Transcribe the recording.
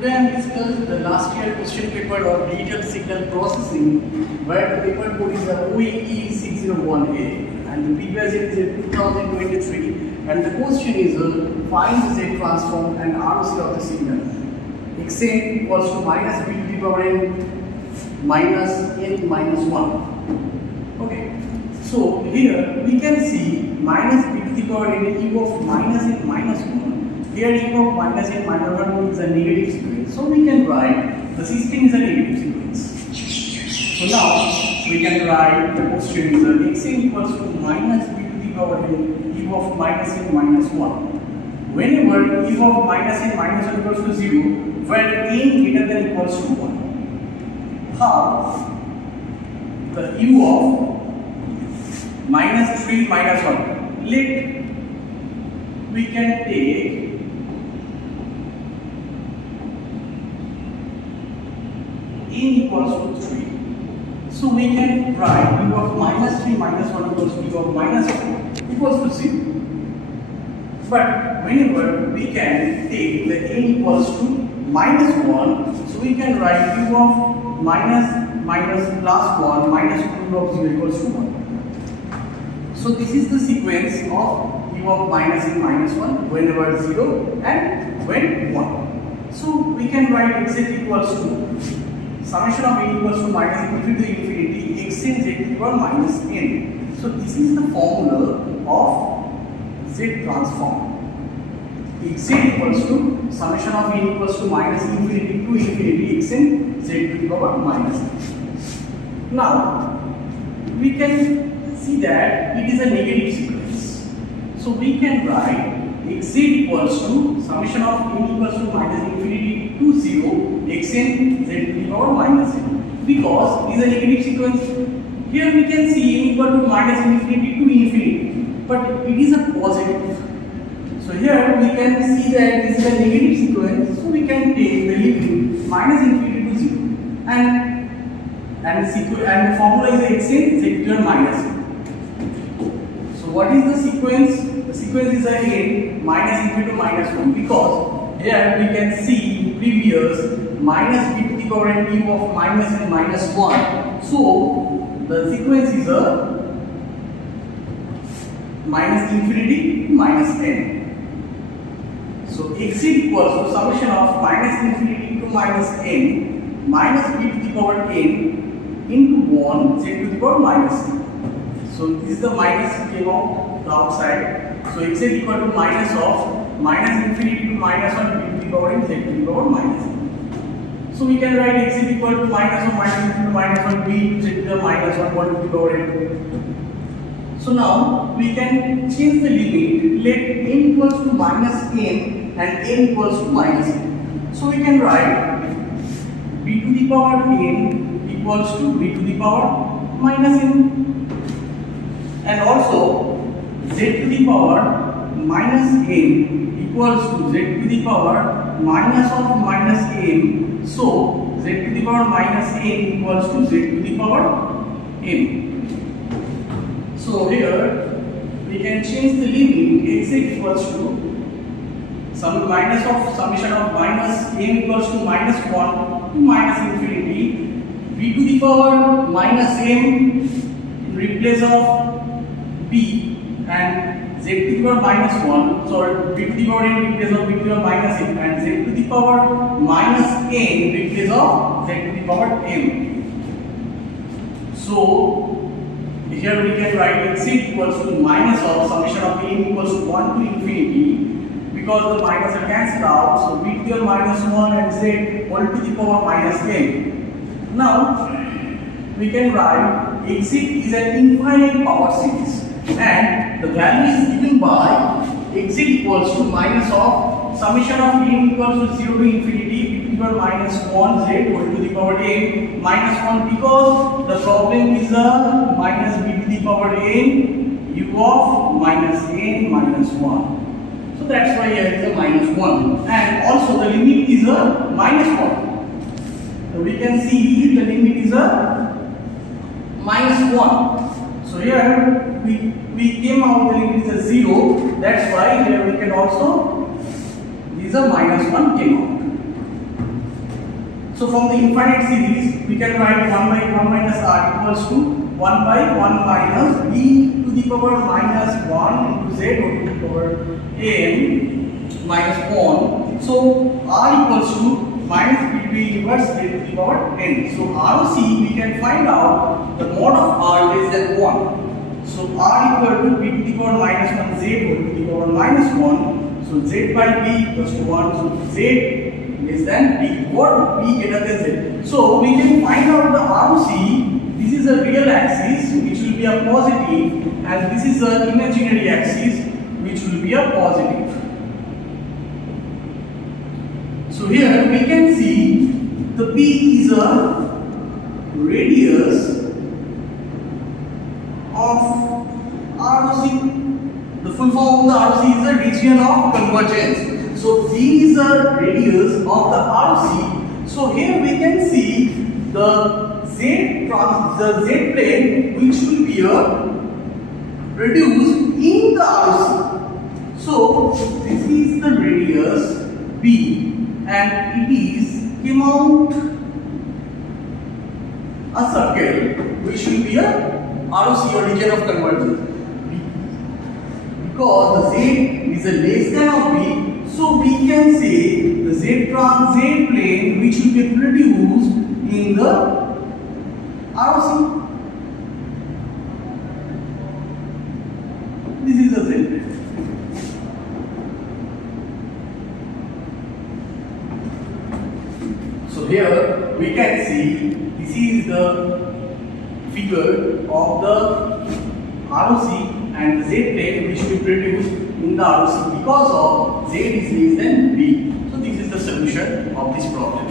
Today I am discussing the last year question paper of digital signal processing, where the paper code is the OEE 601A and the previous year is 2023, and the question is find the Z transform and ROC of the signal. Xn equals to minus b to the power n minus n minus 1. Okay, so here we can see minus b to the power n e of minus n minus 1. Here e of minus n minus 1 is a negative sequence. So we can write the system is a negative sequence. So now we can write the question is xn equals to minus b to the power n e of minus n minus 1. Whenever e of minus n minus 1 equals to 0, where n greater than equals to 1. How the u of minus 3 minus 1. Let we can take n equals to 3. So we can write u of minus 3 minus 1 equals to u of minus 4 equals to 0. But whenever we can take the n equals to minus 1, so we can write u of minus plus 1 minus 2 of 0 equals to 1. So this is the sequence of u of minus n minus 1 whenever 0 and when 1. So we can write xn equals to summation of n equals to minus infinity to infinity xn z to the power minus n. So this is the formula of Z transform. Xn equals to summation of n equals to minus infinity to infinity xn z to the power minus n. Now we can see that it is a negative sequence. So we can write xz equals to summation of n equals to minus infinity to 0 xn z to the power minus n, because it is a negative sequence. Here we can see n equal to minus infinity to infinity, but it is a positive. So here we can see that this is a negative sequence, so we can take the limit minus infinity to 0, and the formula is xn z to the power minus n. So what is the sequence? The sequence is again minus infinity to minus 1, because here we can see previous minus b to the power n u of minus n minus 1. So the sequence is a minus infinity to minus n. So xz equals to summation of minus infinity to minus n minus b to the power n into 1 z to the power minus n. So this is the minus came out the outside. So xz equal to minus of minus infinity to minus 1 b to the power n z to the power minus n. So we can write xz equal to minus of minus infinity to minus 1 b z to the minus 1 1 to the power n. So now we can change the limit. Let n equals to minus n and n equals to minus n. So we can write b to the power n equals to b to the power minus n, and also z to the power minus n equals to z to the power minus of minus n. So z to the power minus n equals to z to the power n. So here we can change the limit x equals to some minus of summation of minus n equals to minus 1 to minus infinity b to the power minus n in replace of b, and z to the power minus 1, sorry, b to the power n in replace of b to the power minus n, and z to the power minus n in replace of z to the power n. So here we can write x equals to minus of summation of n equals to 1 to infinity, because the minus are cancelled out. So b to the power minus 1 and z all to the power minus n. Now we can write x is an infinite power series, and the value is given by x equals to minus of summation of n equals to 0 to infinity b to the power minus 1 z all to the power n minus 1, because the problem is a minus b to the power n u of minus n minus 1. So that's why here is a minus 1, and also the limit is a minus 1. So we can see the limit is a minus 1. So here we came out the limit is a 0. That's why here we can also, this is a minus 1 came out. So from the infinite series, we can write 1 by 1 minus r equals to 1 by 1 minus b to the power minus 1 into z to the power n minus 1. So r equals to minus b inverse z to the power n. So ROC, we can find out the mod of r less than 1. So r equal to b to the power minus 1 z to the power minus 1. So z by b equals to 1. So z less than b, or b greater than z. So we can find out the ROC. This is a real axis which will be a positive, and this is an imaginary axis which will be a positive. So here we can see the p is a radius of ROC. The full form of the ROC is the region of convergence. So V is the radius of the ROC. So here we can see the z plane which will be reduced in the ROC. So this is the radius B, and it is came out a circle which will be a ROC, or region of convergence. Because the z is a less than of b, so we can say the z plane which will be produced in the ROC. This is the z plane. So here we can see this is the figure of the ROC and the z plane which will produce in the ROC because of z is less than b. So this is the solution of this problem.